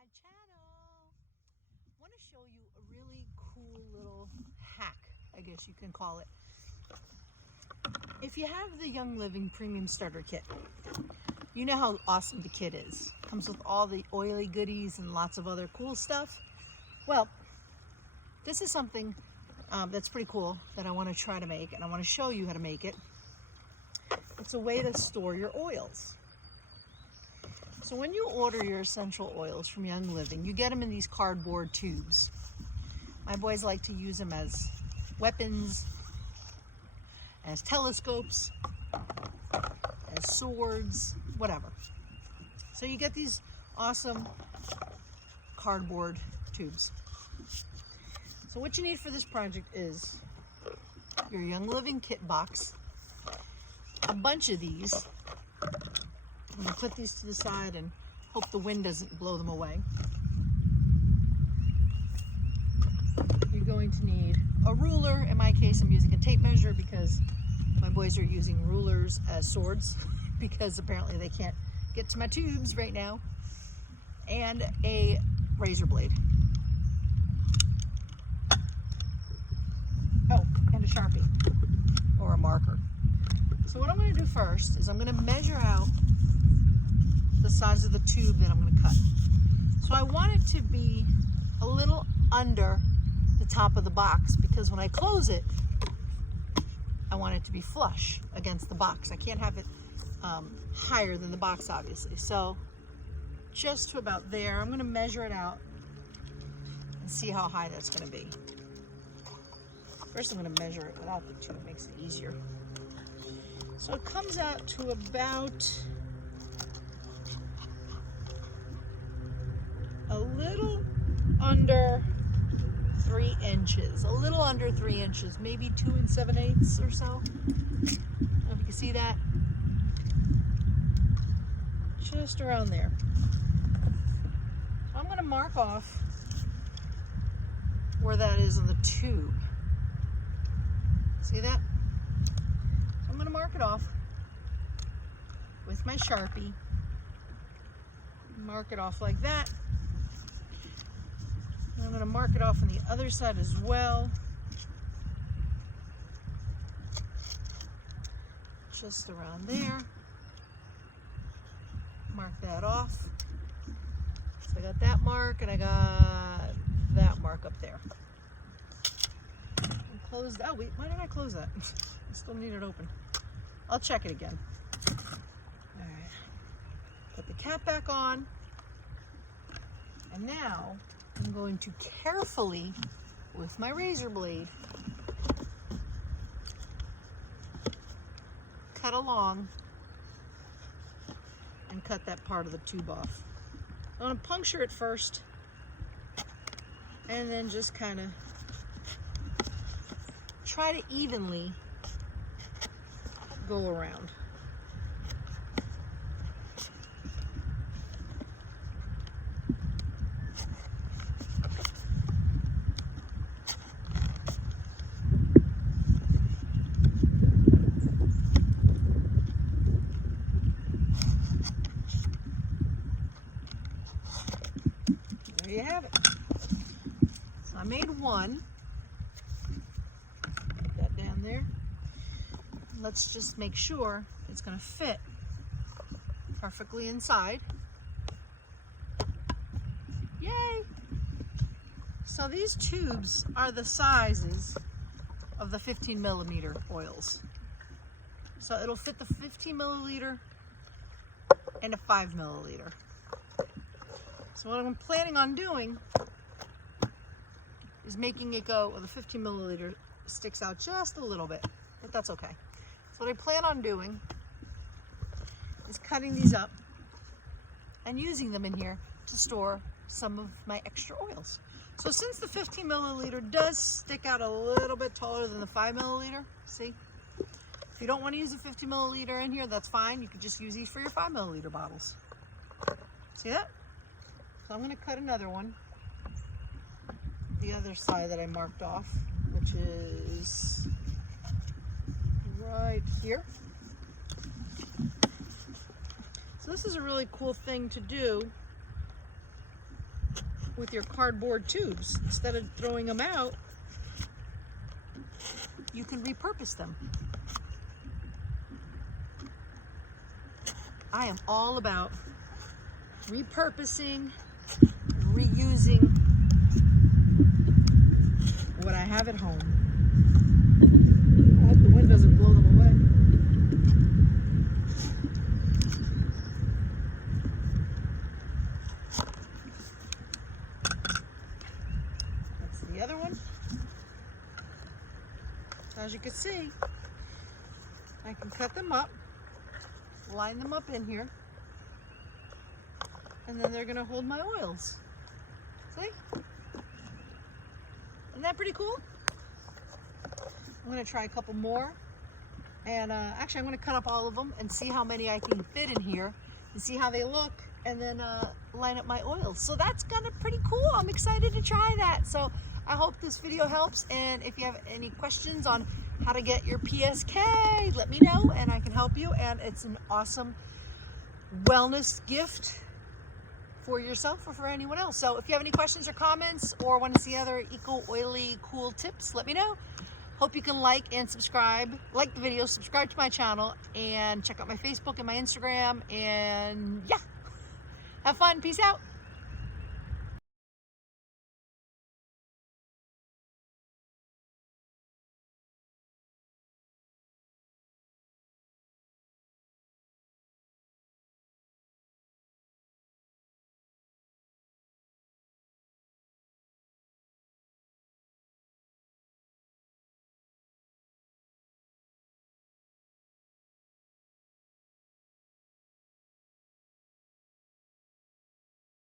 my channel. I want to show you a really cool little hack, I guess you can call it. If you have the Young Living Premium Starter Kit, you know how awesome the kit is. It comes with all the oily goodies and lots of other cool stuff. Well, this is something that's pretty cool that I want to try to make, and I want to show you how to make it. It's a way to store your oils. So when you order your essential oils from Young Living, you get them in these cardboard tubes. My boys like to use them as weapons, as telescopes, as swords, whatever. So you get these awesome cardboard tubes. So what you need for this project is your Young Living kit box, a bunch of these. I'm going to put these to the side and hope the wind doesn't blow them away. You're going to need a ruler. In my case, I'm using a tape measure because my boys are using rulers as swords because apparently they can't get to my tubes right now. And a razor blade. Oh, and a Sharpie or a marker. So what I'm going to do first is I'm going to measure out the size of the tube that I'm going to cut. So I want it to be a little under the top of the box because when I close it, I want it to be flush against the box. I can't have it higher than the box, obviously. So just to about there, I'm going to measure it out and see how high that's going to be. First, I'm going to measure it without the tube. It makes it easier. So it comes out to about a little under 3 inches. A little under 3 inches, maybe 2 7/8 or so. I don't know if you can see that. Just around there. So I'm going to mark off where that is on the tube. See that? So I'm going to mark it off with my Sharpie. Mark it off like that. And I'm going to mark it off on the other side as well. Just around there. Mark that off. So I got that mark and I got that mark up there. Close that. Oh, wait, why did I close that? I still need it open. I'll check it again. All right. Put the cap back on. And now I'm going to carefully, with my razor blade, cut along and cut that part of the tube off. I'm going to puncture it first and then just kind of try to evenly go around. There you have it. So I made one. Put that down there. Let's just make sure it's going to fit perfectly inside. Yay! So these tubes are the sizes of the 15 millimeter oils. So it'll fit the 15 milliliter and a 5 milliliter. So what I'm planning on doing is making it go, well, the 15 milliliter sticks out just a little bit, but that's okay. So what I plan on doing is cutting these up and using them in here to store some of my extra oils. So since the 15 milliliter does stick out a little bit taller than the 5 milliliter, see? If you don't want to use a 50 milliliter in here, that's fine. You could just use these for your 5 milliliter bottles. See that? So I'm going to cut another one. The other side that I marked off, which is right here. So this is a really cool thing to do with your cardboard tubes. Instead of throwing them out, you can repurpose them. I am all about repurposing, reusing what I have at home. I hope the wind doesn't blow them away. That's the other one. As you can see, I can cut them up, line them up in here, and then they're gonna hold my oils. See? Isn't that pretty cool? I'm gonna try a couple more, and actually I'm gonna cut up all of them and see how many I can fit in here and see how they look, and then line up my oils. So that's gonna pretty cool. I'm excited to try that. So I hope this video helps, and if you have any questions on how to get your PSK, let me know and I can help you. And it's an awesome wellness gift for yourself or for anyone else. So if you have any questions or comments or want to see other eco-oily cool tips, let me know. Hope you can like and subscribe, like the video, subscribe to my channel, and check out my Facebook and my Instagram. And yeah, have fun. Peace out.